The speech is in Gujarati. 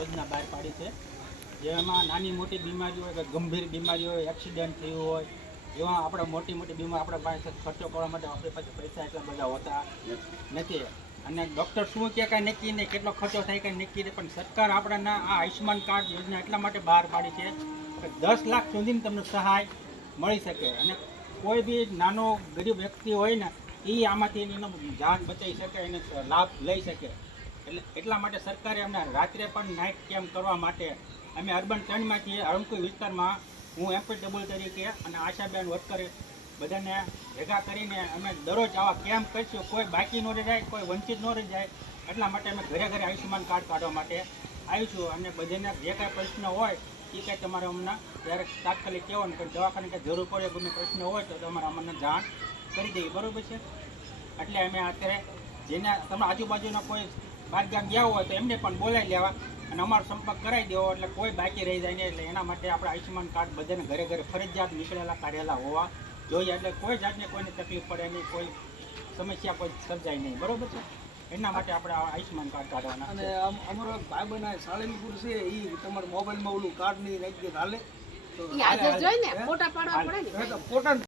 યોજના બહાર પાડી છે, જેમાં નાની મોટી બીમારીઓ હોય કે ગંભીર બીમારીઓ હોય, એક્સિડન્ટ થયું હોય, એવા આપણે મોટી મોટી બીમારી આપણા પાસે ખર્ચો કરવા માટે આપણી પાસે પૈસા એટલા બધા હોતા નથી. અને ડૉક્ટર શું કે કાંઈ નક્કી નહીં, કેટલો ખર્ચો થાય કાંઈ નક્કી નહીં, પણ સરકાર આપણાના આ આયુષ્યમાન કાર્ડ યોજના એટલા માટે બહાર પાડી છે કે 10 લાખ સુધીની તમને સહાય મળી શકે. અને કોઈ બી નાનો ગરીબ વ્યક્તિ હોય ને એ આમાંથી એનો જાન બચાવી શકે, એને લાભ લઈ શકે. એટલા માટે સરકારે અમને રાત્રે પણ નાઇટ કેમ્પ કરવા માટે અમે અર્બન 3માંથી અરણકુઈ વિસ્તારમાં હું એમ્પીડબલ તરીકે અને આશાબેન વર્કર બધાને ભેગા કરીને અમે દરરોજ આવા કેમ્પ કરીશું. કોઈ બાકી ન રહી જાય, કોઈ વંચિત ન રહી જાય. એટલા માટે અમે ઘરે ઘરે આયુષ્યમાન કાર્ડ કાઢવા માટે આવીશું. અને બધાને જે કાંઈ પ્રશ્ન હોય એ કાંઈ તમારે અમને ત્યારે તાત્કાલિક કહેવાનું, પણ દવાખાને કાંઈ જરૂર પડે ગમે પ્રશ્ન હોય તો તમારે અમને જાણ કરી દઈએ, બરાબર છે. એટલે અમે અત્યારે જેને તમે આજુબાજુના કોઈ બહાર ગામ ગયા હોય તો એમને પણ બોલાવી લેવા અને અમારો સંપર્ક કરાવી દેવો, એટલે કોઈ બાકી રહી જાય નહીં. એટલે એના માટે આપણે આયુષ્યમાન કાર્ડ બધાને ઘરે ઘરે ફરજિયાત નીકળેલા કાઢેલા હોવા જોઈએ, એટલે કોઈ જાતને કોઈને તકલીફ પડે નહીં, કોઈ સમસ્યા કોઈ સર્જાય નહીં, બરોબર છે. એના માટે આપણે આયુષ્યમાન કાર્ડ કાઢવાના. અને અમારો ભાઈ બના સાળંગપુર છે, એ તમારા મોબાઈલમાં ઓલું કાર્ડ નહીં નાખી દે હાલે તો ઈ આજે જોઈને ફોટા પાડવા પડે ને ફોટા